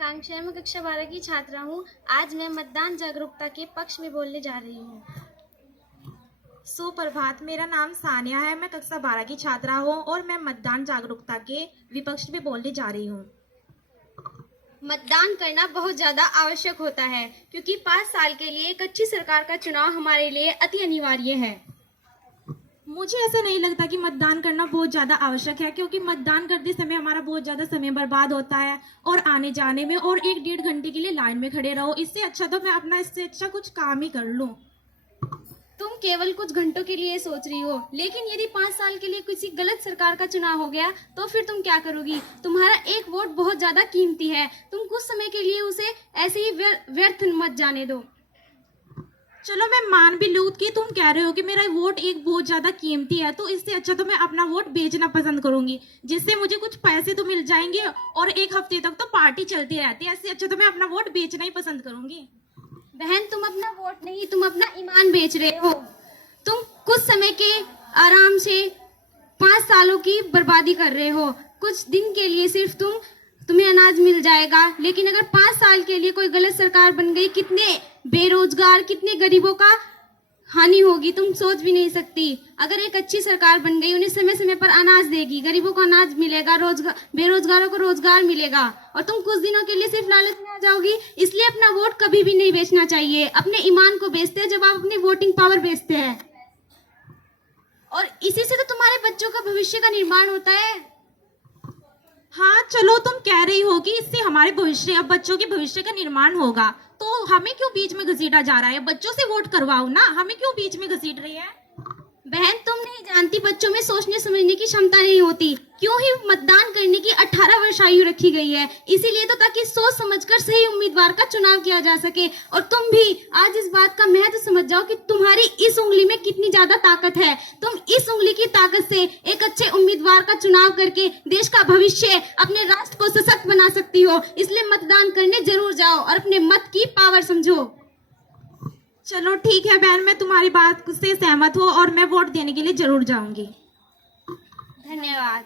आकांक्षा, मैं कक्षा 12 की छात्रा हूँ। आज मैं मतदान जागरूकता के पक्ष में बोलने जा रही हूँ। सुप्रभात, मेरा नाम सानिया है। मैं कक्षा 12 की छात्रा हूँ और मैं मतदान जागरूकता के विपक्ष में बोलने जा रही हूँ। मतदान करना बहुत ज़्यादा आवश्यक होता है क्योंकि 5 साल के लिए एक अच्छी सरकार का चुनाव हमारे लिए अति अनिवार्य है। मुझे ऐसा नहीं लगता कि मतदान करना बहुत ज़्यादा आवश्यक है, क्योंकि मतदान करते समय हमारा बहुत ज़्यादा समय बर्बाद होता है और आने जाने में, और 1-1.5 घंटे के लिए लाइन में खड़े रहो। इससे अच्छा कुछ काम ही कर लूँ। तुम केवल कुछ घंटों के लिए सोच रही हो, लेकिन यदि 5 साल के लिए किसी गलत सरकार का चुनाव हो गया तो फिर तुम क्या करोगी? तुम्हारा एक वोट बहुत ज्यादा कीमती है। तुम कुछ समय के लिए उसे ऐसे ही व्यर्थ मत जाने दो। चलो मैं मान भी लूँ कि तुम कह रहे हो कि मेरा वोट एक बहुत ज़्यादा कीमती है, तो इससे अच्छा तो मैं अपना वोट बेचना पसंद करूंगी, जिससे मुझे कुछ पैसे तो मिल जाएंगे और 1 हफ्ते तक तो पार्टी चलती रहती है। इससे अच्छा तो मैं अपना वोट बेचना ही पसंद करूंगी। बहन, तुम अपना वोट नहीं, तुम अपना ईमान बेच रहे हो। तुम कुछ समय के आराम से 5 सालों की बर्बादी कर रहे हो। कुछ दिन के लिए सिर्फ तुम्हें अनाज मिल जाएगा, लेकिन अगर 5 साल के लिए कोई गलत सरकार बन गई, कितने बेरोजगार, कितने गरीबों का हानि होगी तुम सोच भी नहीं सकती। अगर एक अच्छी सरकार बन गई, उन्हें समय समय पर अनाज देगी, गरीबों को अनाज मिलेगा, बेरोजगारों को रोजगार मिलेगा, और तुम कुछ दिनों के लिए सिर्फ लालच में आ जाओगी। इसलिए अपना वोट कभी भी नहीं बेचना चाहिए। अपने ईमान को बेचते हैं जब आप अपनी वोटिंग पावर बेचते हैं, और इसी से तो तुम्हारे बच्चों का भविष्य का निर्माण होता है। हाँ चलो, तुम कह रही हो कि इससे हमारे बच्चों के भविष्य का निर्माण होगा, तो हमें क्यों बीच में घसीटा जा रहा है? बच्चों से वोट करवाओ ना, हमें क्यों बीच में घसीट रही है? बहन, तुम नहीं जानती, बच्चों में सोचने समझने की क्षमता नहीं होती। क्यों ही मतदान करने की 18 वर्ष आयु रखी गई है, इसीलिए तो, ताकि सोच समझकर सही उम्मीदवार का चुनाव किया जा सके। और तुम भी आज इस बात का महत्व समझ जाओ कि तुम्हारी इस उंगली में कितनी ज्यादा ताकत है। तुम इस उंगली की ताकत से एक अच्छे उम्मीदवार का चुनाव करके देश का भविष्य, अपने राष्ट्र को सशक्त बना सकती हो। इसलिए मतदान करने जरूर जाओ और अपने मत की पावर समझो। चलो ठीक है बहन, मैं तुम्हारी बात से सहमत हूँ और मैं वोट देने के लिए जरूर जाऊंगी। धन्यवाद।